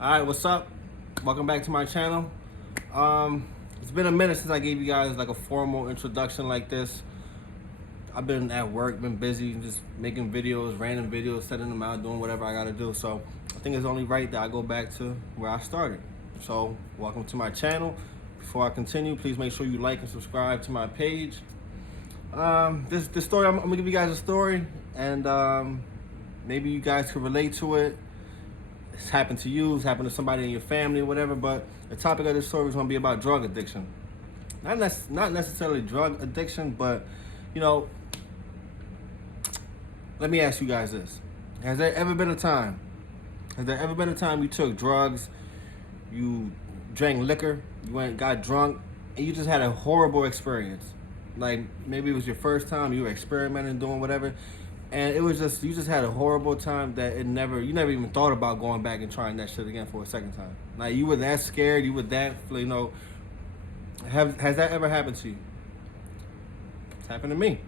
All right, what's up? Welcome back to my channel. It's been a minute since I gave you guys like a formal introduction like this. I've been at work, been busy, just making videos, random videos, sending them out, doing whatever I gotta do. So I think it's only right that I go back to where I started. So welcome to my channel. Before I continue, please make sure you like and subscribe to my page. This story, I'm gonna give you guys a story, and maybe you guys could relate to it. It's happened to you, it's happened to somebody in your family or whatever, but the topic of this story is going to be about drug addiction. Not necessarily drug addiction, but, you know, let me ask you guys this. Has there ever been a time you took drugs, you drank liquor, you went and got drunk, and you just had a horrible experience? Like, maybe it was your first time, you were experimenting, doing whatever, and it was just, you just had a horrible time that you never even thought about going back and trying that shit again for a second time. Like, you were that scared, you were that, you know, has that ever happened to you? It's happened to me.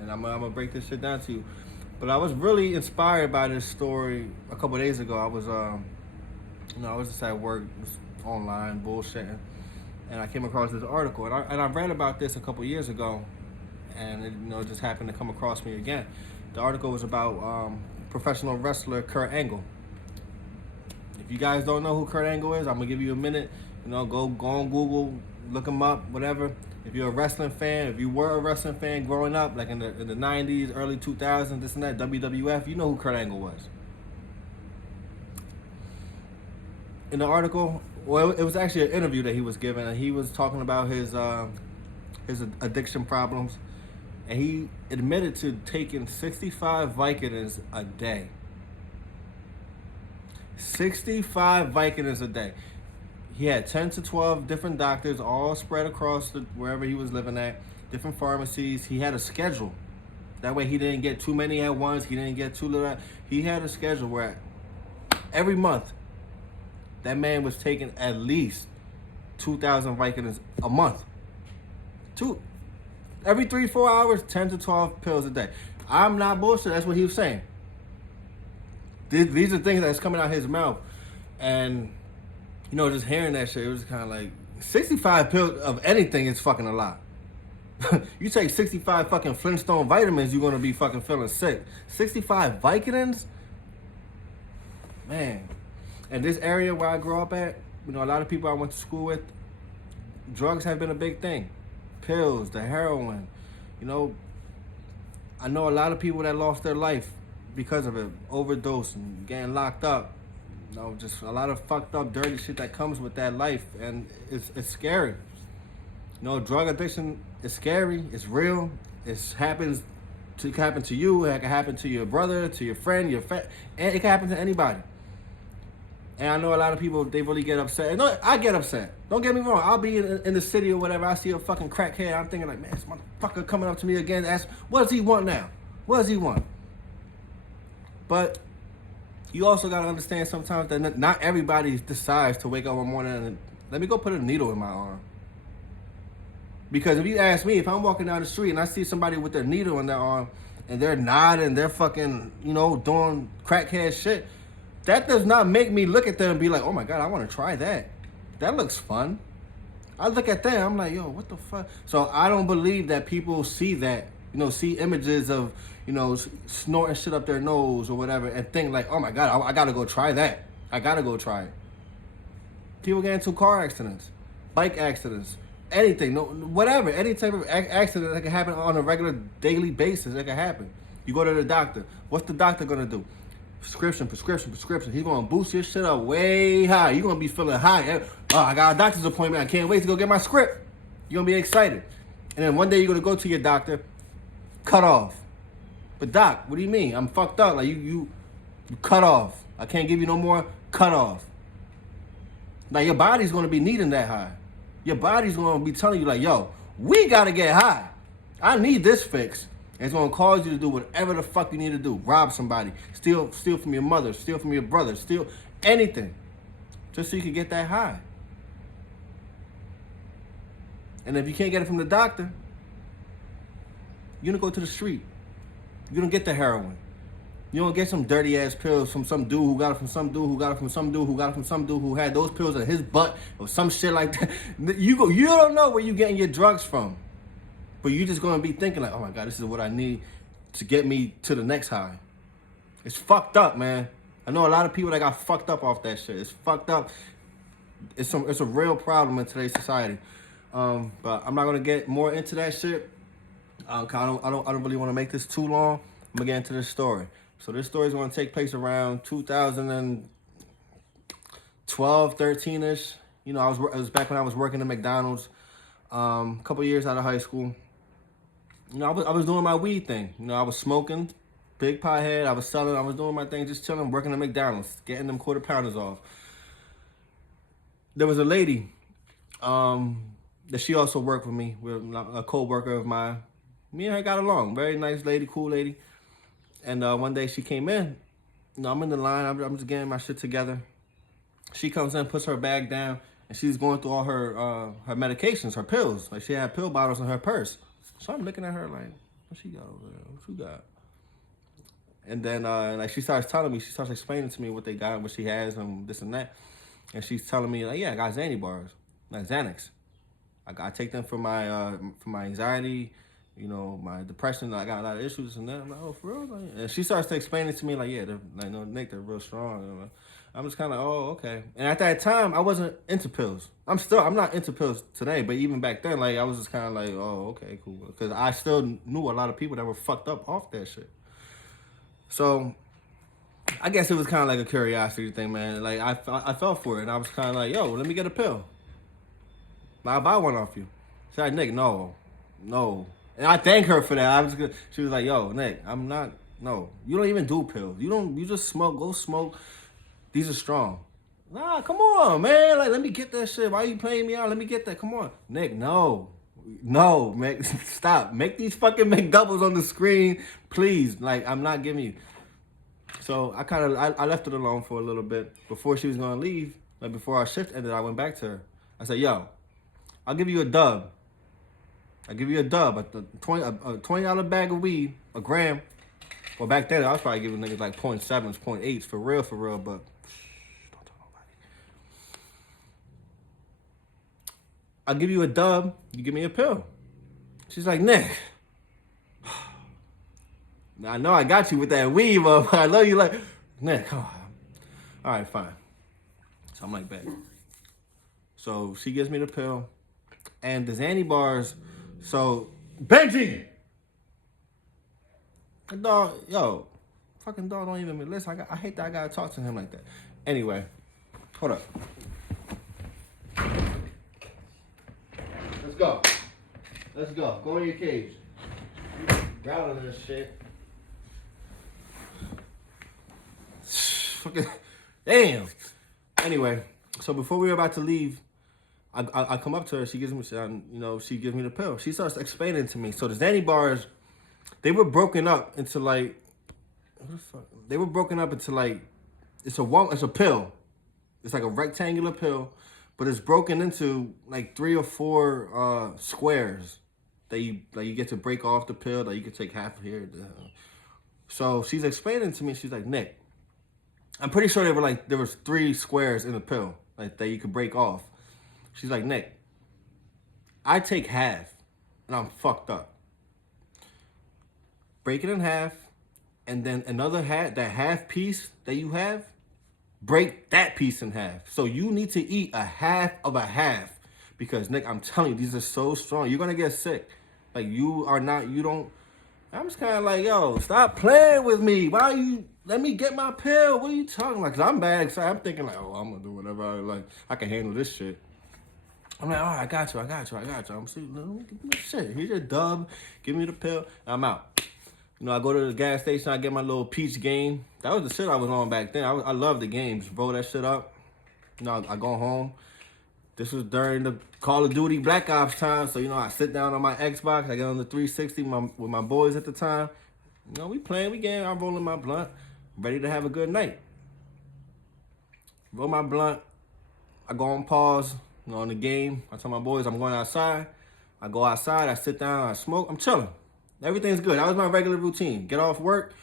And I'm gonna break this shit down to you. But I was really inspired by this story a couple of days ago. I was, I was just at work, just online, bullshitting, and I came across this article. And I read about this a couple of years ago, and it just happened to come across me again. The article was about professional wrestler Kurt Angle. If you guys don't know who Kurt Angle is, I'm gonna give you a minute. Go on Google, look him up, whatever. If you're a wrestling fan, if you were a wrestling fan growing up, like in the 90s, early 2000s, this and that, WWF, you know who Kurt Angle was. In the article, well, it was actually an interview that he was giving, and he was talking about his addiction problems. And he admitted to taking 65 Vicodins a day. 65 Vicodins a day. He had 10 to 12 different doctors all spread across wherever he was living at, different pharmacies. He had a schedule. That way he didn't get too many at once. He didn't get too little. He had a schedule where every month that man was taking at least 2,000 Vicodins a month. Every 3-4 hours, 10 to 12 pills a day. I'm not bullshit. That's what he was saying. These are things that's coming out his mouth. And, just hearing that shit, it was kind of like, 65 pills of anything is fucking a lot. You take 65 fucking Flintstone vitamins, you're going to be fucking feeling sick. 65 Vicodins? Man. And this area where I grew up at, a lot of people I went to school with, drugs have been a big thing. Pills, the heroin, I know a lot of people that lost their life because of it, overdosing, getting locked up, just a lot of fucked up, dirty shit that comes with that life, and it's scary. Drug addiction is scary, it's real, it can happen to you, it can happen to your brother, to your friend, and it can happen to anybody. And I know a lot of people, they really get upset. And I get upset. Don't get me wrong. I'll be in the city or whatever. I see a fucking crackhead. I'm thinking like, man, this motherfucker coming up to me again. Ask, what does he want now? What does he want? But you also got to understand sometimes that not everybody decides to wake up one morning and let me go put a needle in my arm. Because if you ask me, if I'm walking down the street and I see somebody with their needle in their arm and they're nodding, they're fucking, doing crackhead shit, that does not make me look at them and be like, oh my God, I want to try that. That looks fun. I look at them, I'm like, yo, what the fuck? So I don't believe that people see that, see images of, snorting shit up their nose or whatever and think like, oh my God, I got to go try that. I got to go try it. People get into car accidents, bike accidents, anything, whatever, any type of accident that can happen on a regular daily basis, that can happen. You go to the doctor. What's the doctor going to do? Prescription. He's going to boost your shit up way high. You're going to be feeling high. Oh, I got a doctor's appointment. I can't wait to go get my script. You're going to be excited. And then one day you're going to go to your doctor, cut off. But doc, what do you mean? I'm fucked up. Like you cut off. I can't give you no more. Cut off. Like your body's going to be needing that high. Your body's going to be telling you like, yo, we got to get high. I need this fix. It's going to cause you to do whatever the fuck you need to do. Rob somebody. Steal from your mother. Steal from your brother. Steal anything. Just so you can get that high. And if you can't get it from the doctor, you're going to go to the street. You're going to get the heroin. You don't get some dirty ass pills from some dude who got it from some dude who got it from some dude who got it from some dude who had those pills in his butt or some shit like that. You don't know where you getting your drugs from, but you just gonna be thinking like, oh my god, this is what I need to get me to the next high. It's fucked up, man. I know a lot of people that got fucked up off that shit. It's fucked up. It's a real problem in today's society. But I'm not gonna get more into that shit. I don't really want to make this too long. I'm gonna get into this story. So this story is gonna take place around 2012, 13ish. You know, it was back when I was working at McDonald's. A couple years out of high school. You know, I was doing my weed thing. You know, I was smoking, big pothead. I was selling. I was doing my thing, just chilling, working at McDonald's, getting them quarter pounders off. There was a lady that she also worked with me, with a co-worker of mine. Me and her got along. Very nice lady, cool lady. And one day she came in. You know, I'm in the line. I'm just getting my shit together. She comes in, puts her bag down, and she's going through all her medications, her pills. Like she had pill bottles in her purse. So I'm looking at her like, what she got over there? What you got? And then like she starts telling me, she starts explaining to me what they got, what she has, and this and that. And she's telling me like, yeah, I got Xanny bars, like Xanax. I take them for my anxiety, you know, my depression. I got a lot of issues and that. I'm like, oh, for real? And she starts to explain it to me like, yeah, they're like, no, Nick, they're real strong. I'm just kind of, oh, okay. And at that time, I wasn't into pills. I'm not into pills today, but even back then, like, I was just kind of like, oh, okay, cool. Because I still knew a lot of people that were fucked up off that shit. So I guess it was kind of like a curiosity thing, man. Like, I fell for it, and I was kind of like, yo, let me get a pill. I'll buy one off you. She's like, Nick, no. And I thank her for that. She was like, yo, Nick, no. You don't even do pills. You just smoke, go smoke. These are strong. Nah, come on, man. Like, let me get that shit. Why are you playing me out? Let me get that. Come on. Nick, no, man. Stop. Make these fucking McDoubles on the screen, please. Like, I'm not giving you. So I left it alone for a little bit. Before she was going to leave, like before our shift ended, I went back to her. I said, yo, I'll give you a dub. A $20 bag of weed, a gram. Well, back then, I was probably giving niggas like 0.7s, 0.8s, for real, but don't tell nobody. I'll give you a dub, you give me a pill. She's like, Nick, I know I got you with that weed, but I know you like, Nick, all right, fine. So I'm like, bet. So she gives me the pill, and the Xanny bars, so, Benji! The dog, yo, fucking dog don't even listen. I hate that I gotta talk to him like that. Anyway, hold up. Let's go. Go in your cage. Growling this shit. Fucking, damn. Anyway, so before we were about to leave, I come up to her. She gives me, she gives me the pill. She starts explaining to me. So the Xanny bars, they were broken up into like, what the fuck? They were broken up into like, it's a pill. It's like a rectangular pill, but it's broken into like 3 or 4 squares that you get to break off the pill. That you can take half of here. So she's explaining to me. She's like, Nick, I'm pretty sure there was 3 squares in the pill like that you could break off. She's like, Nick, I take half, and I'm fucked up. Break it in half, and then another half, that half piece that you have, break that piece in half. So you need to eat a half of a half, because Nick, I'm telling you, these are so strong. You're gonna get sick. Like I'm just kind of like, yo, stop playing with me. Why you? Let me get my pill. What are you talking about? Cause I'm bad excited. I'm thinking like, oh, I'm gonna do whatever I like. I can handle this shit. I'm like, all right, I got you. I'm saying, shit, here's your dub. Give me the pill. I'm out. You know, I go to the gas station. I get my little peach game. That was the shit I was on back then. I love the games. Roll that shit up. You know, I go home. This was during the Call of Duty Black Ops time. So, you know, I sit down on my Xbox. I get on the 360 with my boys at the time. You know, we playing, we game. I'm rolling my blunt. Ready to have a good night. Roll my blunt. I go on pause. You know, on the game, I tell my boys I'm going outside. I go outside, I sit down, I smoke, I'm chilling. Everything's good. That was my regular routine. Get off work,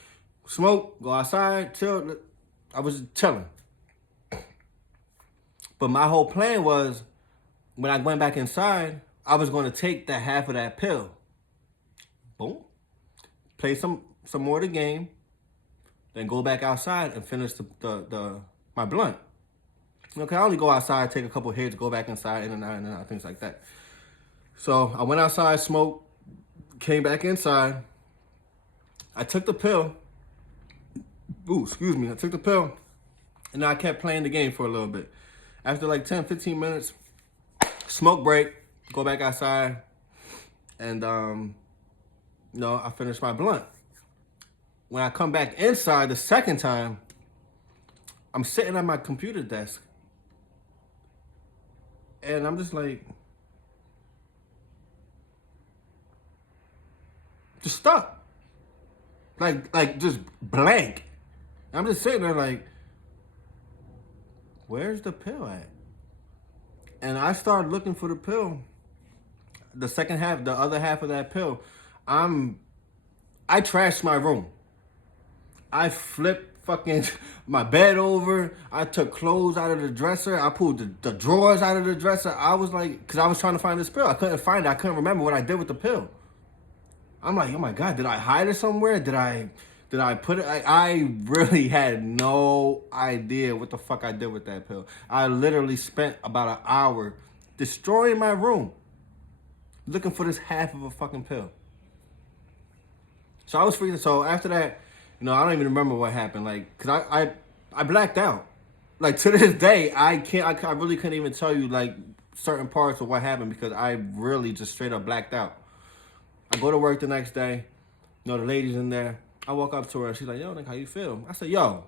smoke, go outside, chill. I was just chilling. But my whole plan was, when I went back inside, I was going to take that half of that pill. Boom. Play some more of the game. Then go back outside and finish the my blunt. Okay, I only go outside, take a couple hits, go back inside, in and out, things like that. So I went outside, smoked, came back inside. I took the pill. Ooh, excuse me. I took the pill, and I kept playing the game for a little bit. After like 10, 15 minutes, smoke break, go back outside, and I finished my blunt. When I come back inside the second time, I'm sitting at my computer desk, and I'm just like, just stuck. Like just blank. I'm just sitting there like, where's the pill at? And I started looking for the pill. The second half, the other half of that pill, I trashed my room. I flipped fucking my bed over. I took clothes out of the dresser. I pulled the drawers out of the dresser. I was like, because I was trying to find this pill. I couldn't find it. I couldn't remember what I did with the pill. I'm like, oh my God, did I hide it somewhere? Did I put it? I really had no idea what the fuck I did with that pill. I literally spent about an hour destroying my room looking for this half of a fucking pill. So I was freaking. So after that, I don't even remember what happened. Like, cause I blacked out. Like, to this day, I really couldn't even tell you like certain parts of what happened because I really just straight up blacked out. I go to work the next day. The lady's in there. I walk up to her and she's like, yo, Nick, how you feel? I said, yo.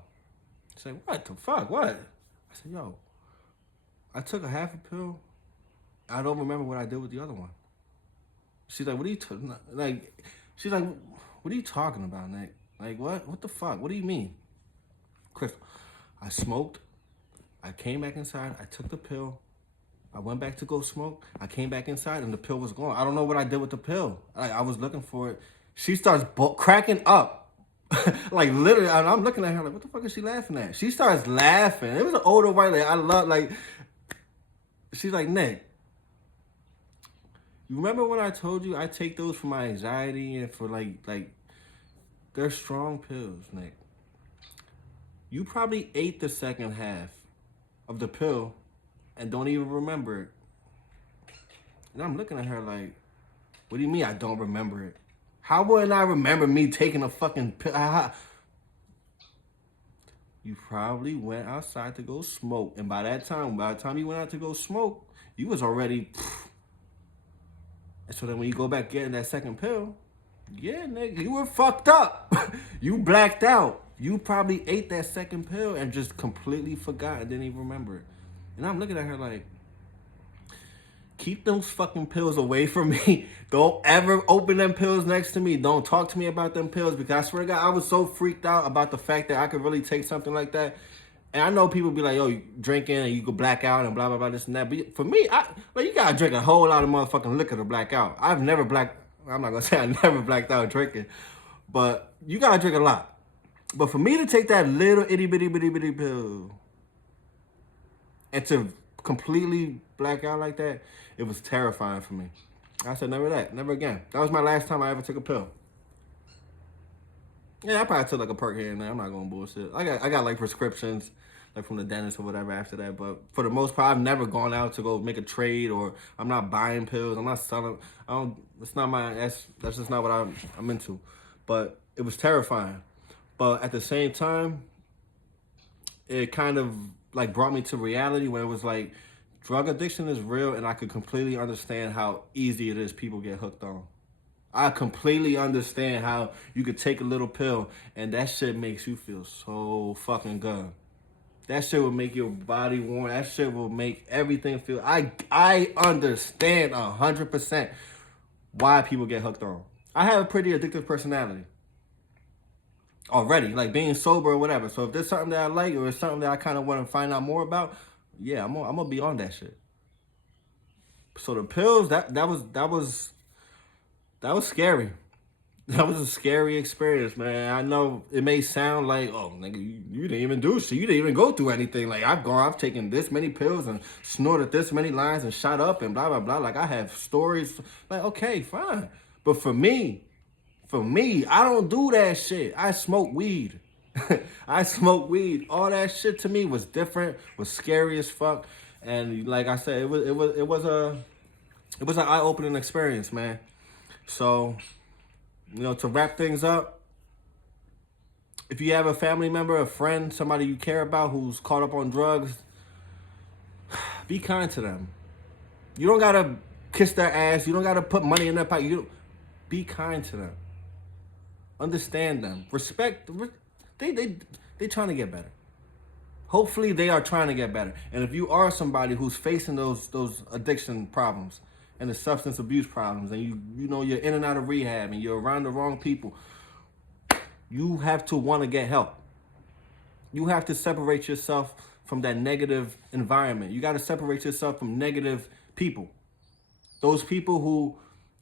She's like, what the fuck? What? I said, yo, I took a half a pill. I don't remember what I did with the other one. She's like, what are you she's like, what are you talking about, Nick? Like, what? What the fuck? What do you mean? Crystal, I smoked. I came back inside. I took the pill. I went back to go smoke. I came back inside and the pill was gone. I don't know what I did with the pill. I was looking for it. She starts cracking up. Like, literally, and I'm looking at her like, what the fuck is she laughing at? She starts laughing. It was an older white lady. I love, like, she's like, Nick, you remember when I told you I take those for my anxiety and for, like, they're strong pills, Nick. You probably ate the second half of the pill and don't even remember it. And I'm looking at her like, what do you mean I don't remember it? How wouldn't I remember me taking a fucking pill? You probably went outside to go smoke. And by the time you went out to go smoke, you was already... And so then when you go back getting that second pill, yeah, nigga, you were fucked up. You blacked out. You probably ate that second pill and just completely forgot and didn't even remember it. And I'm looking at her like, keep those fucking pills away from me. Don't ever open them pills next to me. Don't talk to me about them pills because I swear to God, I was so freaked out about the fact that I could really take something like that. And I know people be like, yo, you drinking and you could black out and blah, blah, blah, this and that. But for me, you gotta drink a whole lot of motherfucking liquor to black out. I'm not gonna say I never blacked out drinking, but you gotta drink a lot. But for me to take that little itty bitty bitty bitty pill and to completely black out like that, it was terrifying for me. I said, never again. That was my last time I ever took a pill. Yeah, I probably took like a perk here and there. I'm not going bullshit. I got like prescriptions, like from the dentist or whatever after that. But for the most part, I've never gone out to go make a trade, or I'm not buying pills. I'm not selling. It's not that's just not what I'm into. But it was terrifying. But at the same time, it kind of like brought me to reality where it was like, drug addiction is real, and I could completely understand how easy it is people get hooked on. I completely understand how you could take a little pill and that shit makes you feel so fucking good. That shit will make your body warm. That shit will make everything feel... I understand 100% why people get hooked on. I have a pretty addictive personality already, like being sober or whatever. So if there's something that I like or it's something that I kind of want to find out more about, yeah, I'm gonna be on that shit. So the pills, that was scary. That was a scary experience, man. I know it may sound like, oh, nigga, you didn't even do shit. You didn't even go through anything. Like, I've taken this many pills and snorted this many lines and shot up and blah, blah, blah. Like, I have stories. Like, okay, fine. But for me, I don't do that shit. I smoke weed. I smoke weed. All that shit to me was different, was scary as fuck. And like I said, it was an eye-opening experience, man. So, to wrap things up, if you have a family member, a friend, somebody you care about who's caught up on drugs, be kind to them. You don't gotta kiss their ass. You don't gotta put money in their pocket. Be kind to them. Understand them. Respect. They trying to get better. Hopefully they are trying to get better. And if you are somebody who's facing those addiction problems and the substance abuse problems, and you're in and out of rehab and you're around the wrong people, you have to want to get help. You have to separate yourself from that negative environment. You got to separate yourself from negative people. Those people who,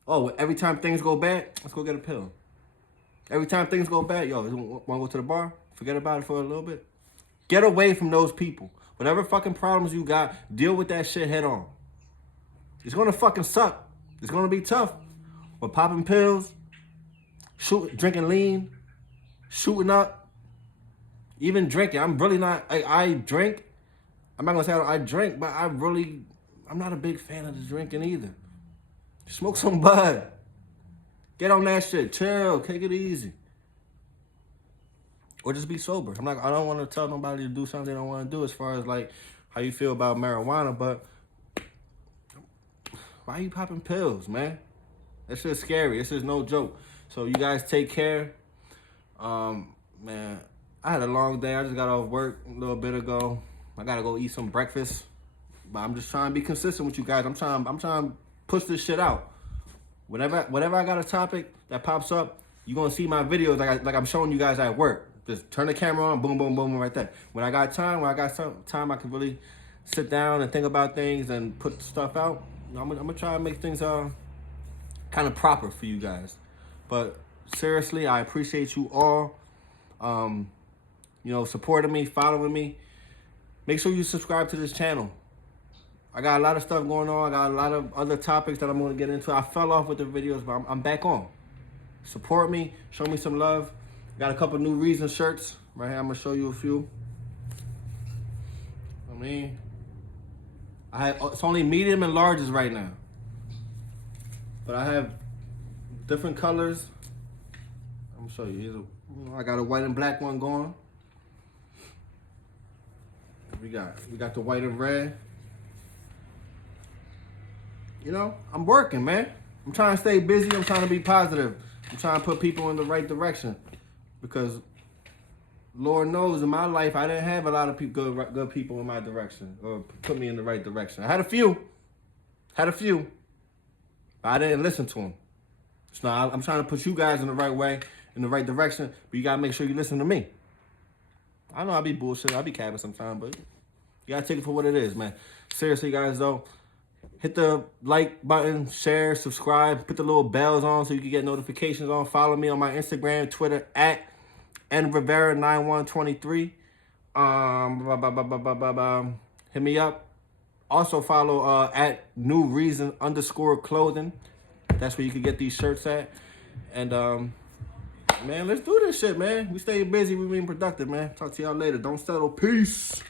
oh, every time things go bad, let's go get a pill. Every time things go bad, yo, want to go to the bar? Forget about it for a little bit. Get away from those people. Whatever fucking problems you got, deal with that shit head on. It's gonna fucking suck. It's gonna be tough. But popping pills, drinking lean, shooting up, even drinking. I'm really not, I drink. I'm not gonna say I drink, but I'm not a big fan of the drinking either. Smoke some bud. Get on that shit. Chill. Take it easy. Or just be sober. I don't want to tell nobody to do something they don't want to do as far as like how you feel about marijuana, but why are you popping pills, man? That shit's scary. This is no joke. So you guys take care. Man, I had a long day. I just got off work a little bit ago. I gotta go eat some breakfast. But I'm just trying to be consistent with you guys. I'm trying to push this shit out. Whenever I got a topic that pops up, you're gonna see my videos like I'm showing you guys at work. Just turn the camera on, boom, boom, boom, right there. When I got some time, I can really sit down and think about things and put stuff out. I'm gonna try to make things kind of proper for you guys. But seriously, I appreciate you all. Supporting me, following me. Make sure you subscribe to this channel. I got a lot of stuff going on. I got a lot of other topics that I'm going to get into. I fell off with the videos, but I'm back on. Support me. Show me some love. Got a couple new Reason shirts right here. I'm going to show you a few. It's only medium and larges right now. But I have different colors. I'm going to show you. I got a white and black one going. We got the white and red. I'm working, man. I'm trying to stay busy. I'm trying to be positive. I'm trying to put people in the right direction. Because Lord knows in my life, I didn't have a lot of good people in my direction or put me in the right direction. I had a few. But I didn't listen to them. So now I'm trying to put you guys in the right way, in the right direction. But you got to make sure you listen to me. I know I be bullshit. I be capping sometimes, but you got to take it for what it is, man. Seriously, guys, though. Hit the like button, share, subscribe, put the little bells on so you can get notifications on. Follow me on my Instagram, Twitter, at nrivera9123. Hit me up. Also follow at New Reason _clothing. That's where you can get these shirts at. And man, let's do this shit, man. We stay busy, we being productive, man. Talk to y'all later. Don't settle. Peace.